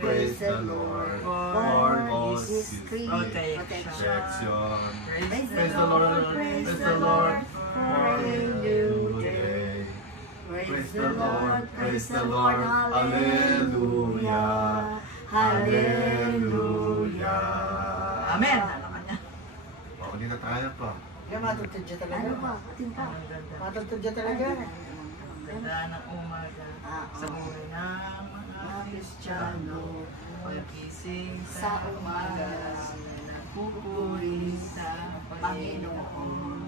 praise the Lord for His protection. Praise the Lord, praise the Lord for a new day. Praise the Lord, hallelujah, hallelujah. Amen. Hindi na tayo pa. Kaya matutod dyan talaga. Ano pa? Atin pa. Matutod dyan talaga. Ganda ng umaga sa buhay ng mga Kristiyano. Pagkising sa umaga, nagpupuri sa Panginoon.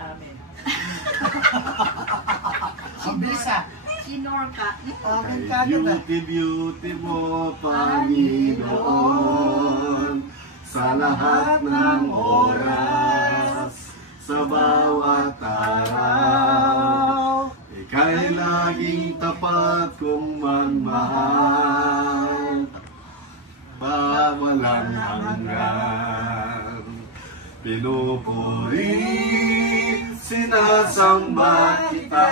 Amen. Ang bilis ah. Sinorka. Beauty, beauty mo, Panginoon, sa lahat ng oras, sa bawat araw. Ika'y laging tapat kong magmahal, walang hanggan. Pinupuri, sinasamba kita,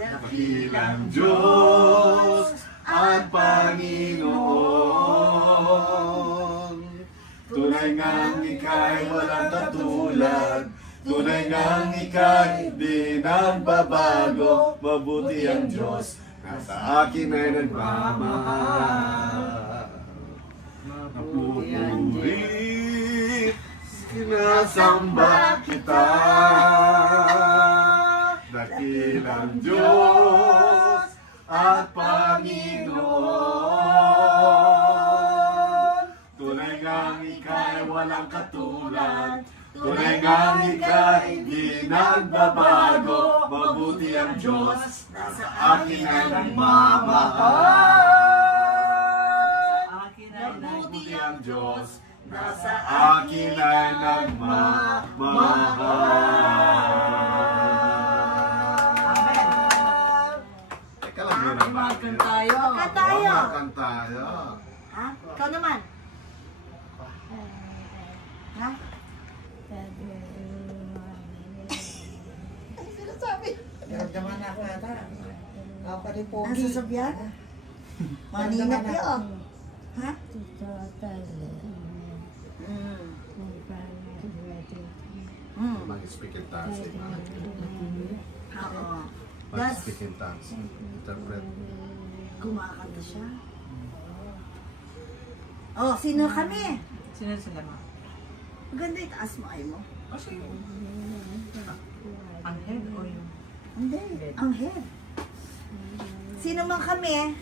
dakilang Diyos at Panginoon. Tunay ngang ika'y walang katulad, tunay ngang ika'y di nagbabago. Mabuti ang Diyos na sa akin ay nagmamahal. Napupuri, sinasamba kita, dakilang Diyos at Panginoon. Tunay ngang ika'y walang katulad, tunay ngang ika'y di nagbabago. Mabuti ang Diyos na sa akin ay nagmamahal. Mabuti ang Diyos na sa akin ay nagmamahal. Teka lang muna ba? Makan tayo. Makan tayo. Makan tayo. Ha? Ikaw naman. Ha? Ano sinasabi? Naramdaman na ako yata. Ako pa rin Ang pogi. sasabihan? Maninap yun. Ha? Mag-speak in tongues. Oo. Mag-speak in tongues. Interpret. Kumakanta siya. Oh, sino kami? Sino sila ma? Maganda itaas mo ay mo. Kasi ang head o yung... Hindi, ang head. Sino man kami?